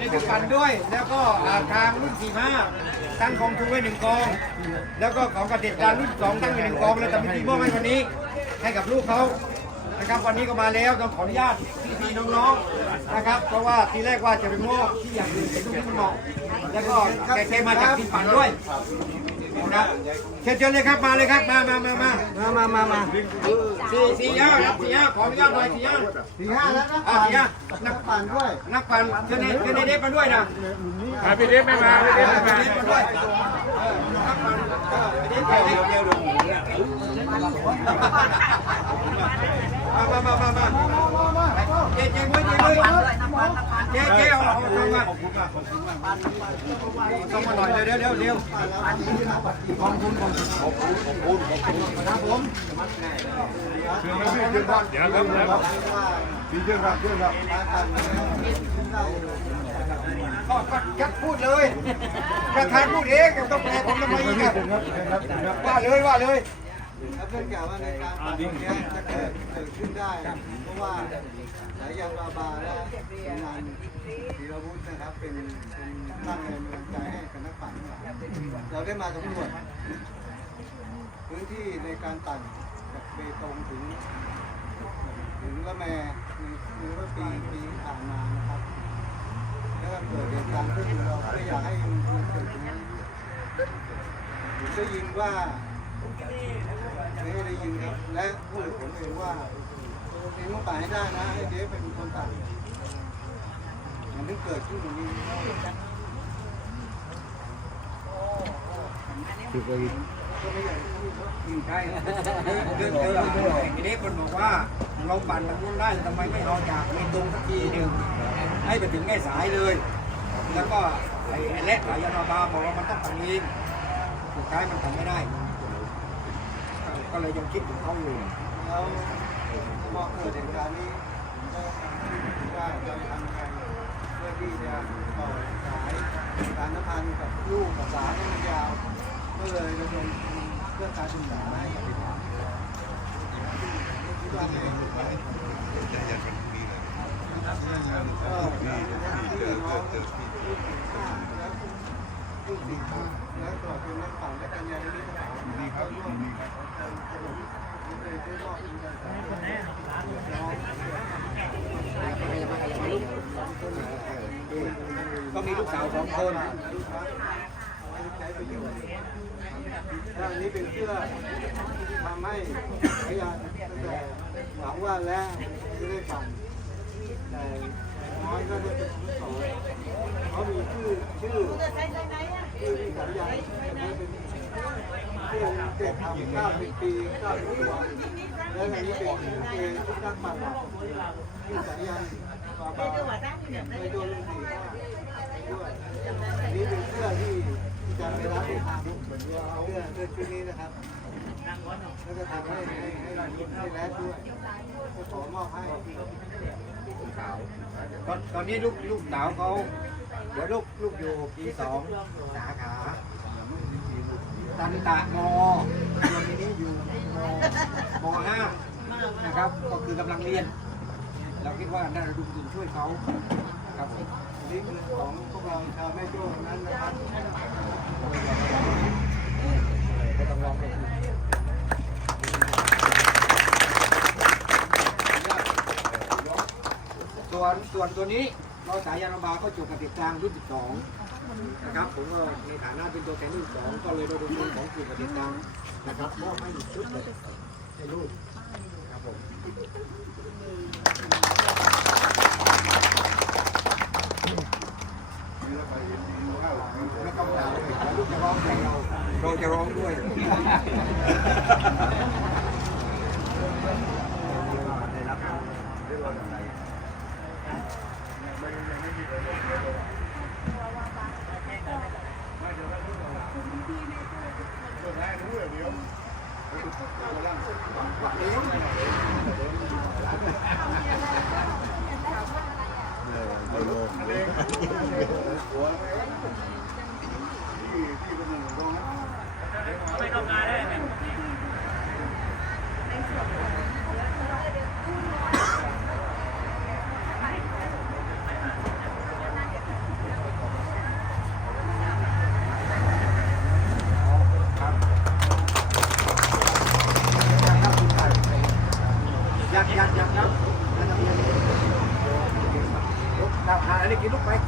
อยู่ในชุดปั่นด้วย แล้วก็ทางรุ่น 45 ตั้งกองทุนไว้หนึ่งกอง แล้วก็ของกระเด็ดการรุ่นสองตั้งไว้หนึ่งกอง แล้วทำพิธีมอบให้วันนี้ ให้กับลูกเขานะครับวันนี้ก็มาแล้วต้องขออนุญาตพี่ๆน้องๆนะครับ เพราะว่าทีแรกว่าจะไปมอบที่อย่างอื่นแต่ทุกที่มันเหมาะแล้วก็แกแกมาจากที่ปั่นด้วย ครับเชิญเชิญเลยครับมาเลยครับมามามามามามามามาสี่สี่ห้าครับสี่ห้าขออนุญาตหน่อยสี่ห้าสี่ห้าแล้วก็อ่าสี่ห้านักปั่นด้วยนักปั่นเชิญในเชิญในเด็กมาด้วยนะมาพี่เล็กไม่มาพี่เล็กไม่มาเด็กมาด้วยเออนักปั่นเออเด็กเด็กเด็กมามามามามา เจ๊เจ๊มวยเจ๊มวยเจ๊เจ๊เอาเอาส่งมาส่งมาหน่อยเร็วเร็วเร็วขอบคุณขอบคุณขอบคุณขอบคุณครับผมเดี๋ยวครับเดี๋ยวครับดีเชื่อครับเชื่อครับก็ก็ยัดพูดเลยประธานพูดเองต้องแปลผมทำไมอีกอะว่าเลยว่าเลย ครับเพื่อนกล่าวว่าในการปั่นนี้จะเกิดเกิดขึ้นได้ เพราะว่าสายยางบาบาและงานธีรวุฒินะครับ เป็นเป็นตั้งแรงบันดาลใจให้กับนักปั่นทั้งหลายเราได้มาสำรวจพื้นที่ในการปั่นจากเบตงถึง ถึงละแมในในว่าปีปีที่ผ่านมานะครับ แล้วก็เกิดเหตุการณ์ขึ้นเราไม่อยากให้มันเกิดตรงนี้ผมได้ยินว่า ไม่ได้ยินครับและพูดผมเองว่าเองต้องตายให้ได้นะให้เจ๊เป็นคนตัดมันถึงเกิดขึ้นตรงนี้ก็ไม่อยากใช่เดินเดินทีนี้คนบอกว่าเราปั่นทางนู้นได้ทำไมไม่เอาจากในตรงสักทีหนึ่งให้ไปถึงแม่สายเลย แล้วก็ไอ้เล็กหลายานาบาบอกว่ามันต้องทำเองสุดท้ายมันทำไม่ได้ ก็เลยยังคิดถึงเขาอยู่แล้วพอเกิดเหตุการณ์นี้ก็คิดว่าเราจะทำยังไงเพื่อที่จะต่อสายการสัมพันธ์กับลูกกับหลานให้มันยาวก็เลยระดมเพื่อการศึกษาให้กับเด็กคิดว่าให้ก็ที่น้องแล้วกศิษย์แล้วตลอดจนนักปั่นและกัญญาณิสาวมีเข้าร่วมเลยได้มอบทุนการศึ กษาให้น้องก็มีลูกสาวสองคนใช้ประโยชน์ถ้าอันนี้เป็นเสื้อที่ทำให้พยานตั้งแต่หวังว่าแล้วจะได้ปั่นแต่น้อยก็ได้เป็นผู้สอนเขามีชื่อชื่อชื่อที่สัญญาเป็นชื่อ เจ็ดทำเก้าสิบปีเก้าสิบปีแล้วอันนี้เป็นเกย์ที่นักปั่นที่สัญญาบาบาในตัวลุงสี่าด้วยอันนี้เป็นเสื้อที่จะไปรับที่ทำเสื้อเสื้อชุดนี้นะครับแล้วก็ทำให้ให้ให้ให้แลดด้วยขอมอบให้ตอนนี้ลูกลูกสาวเขาเดี๋ยวลูกลูกอยู่ปีสองสาขา ตันตะมส่วนทีนี้อยู่มมห้านะครับ ก็คือกำลังเรียน เราคิดว่าน่าจะดูทุนช่วยเขาครับนี่คือของพวกเราชาวแม่โจ้นั้นนะครับก็ต้องลองดูส่วนส่วนตัวนี้เราสายยานบาก็จบกับติดกลางรุ่น12 นะครับผมก็ในฐานะเป็นตัวแทนรุ่น12ก็เลยระดมทุนของกลุ่มกับติดกลางนะครับมอบให้ชุดเลยให้ลูกครับผมไม่ต้องด่าเลยลูกจะร้องแต่เราเราจะร้องด้วย ค อ